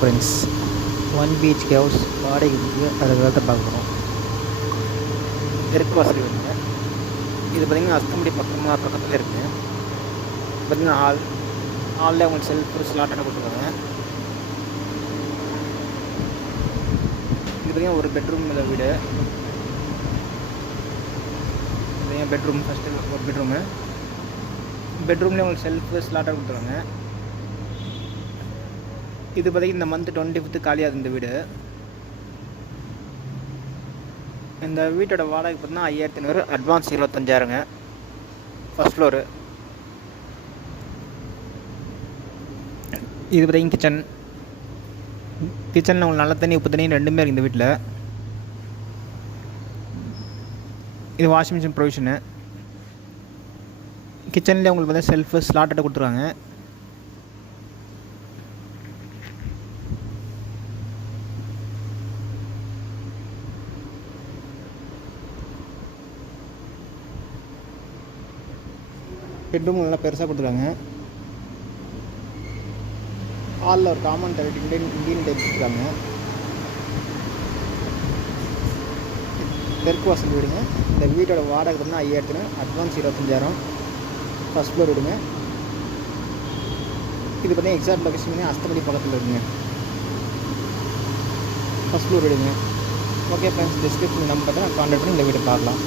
Friends, one BHK house வாடகைக்கு அதை விதத்தை பார்க்குறோம். தெற்கு வாசல் வருங்க. இது பார்த்திங்கன்னா அஸ்தம்படி பக்கத்தில் இருக்குங்க. பார்த்திங்கன்னா ஹாலில் உங்களுக்கு செல்ஃப் ஸ்லாட்டாக கொடுத்துருக்காங்க. இது பார்த்திங்கன்னா ஒரு பெட்ரூம் வீடு. பெட்ரூம் ஃபஸ்ட்டு ஒரு பெட்ரூம்லேயே உங்களுக்கு செல்ஃப் ஸ்லாட்டாக கொடுத்துருவாங்க. இது பார்த்திங்கன்னா இந்த மந்த் 25th காலியாகுது இந்த வீடு. இந்த வீட்டோட வாடகை பார்த்தீங்கன்னா 5500, அட்வான்ஸ் 25,000ங்க. First floor. இது பார்த்திங்கன்னா கிச்சனில் உங்களுக்கு நல்ல தண்ணி உப்பு தண்ணி ரெண்டுமே இருக்குது இந்த வீட்டில். இது வாஷிங் மிஷின் ப்ரொவிஷனு. கிச்சன்லேயே உங்களுக்கு பார்த்தா செல்ஃபு ஸ்லாட்டை கொடுத்துருவாங்க. பெட்ரூம் நல்லா பெருசாக கொடுத்துருக்காங்க. ஹாலில் ஒரு காமன் டாய்லெட் இண்டியன் டைப் கொடுத்துருக்காங்க. தெற்கு வாசல் வீடுங்க. இந்த வீட்டோட வாடகை பார்த்தீங்கன்னா 5000, அட்வான்ஸ் 25,000. ஃபஸ்ட் ஃப்ளோர் வீடுங்க. இது பார்த்தீங்கன்னா எக்ஸாக்ட் லொக்கேஷன் பண்ணி அஸ்தம்படி பக்கத்தில் இருக்குங்க. ஃபஸ்ட் ஃப்ளோர் வீடுங்க. ஓகே ஃப்ரெண்ட்ஸ், டிஸ்கிரிப்ஷன் நம்பர் பார்த்தீங்கன்னா கான்டாக்ட் பண்ணி இந்த வீட்டை பார்க்கலாம்.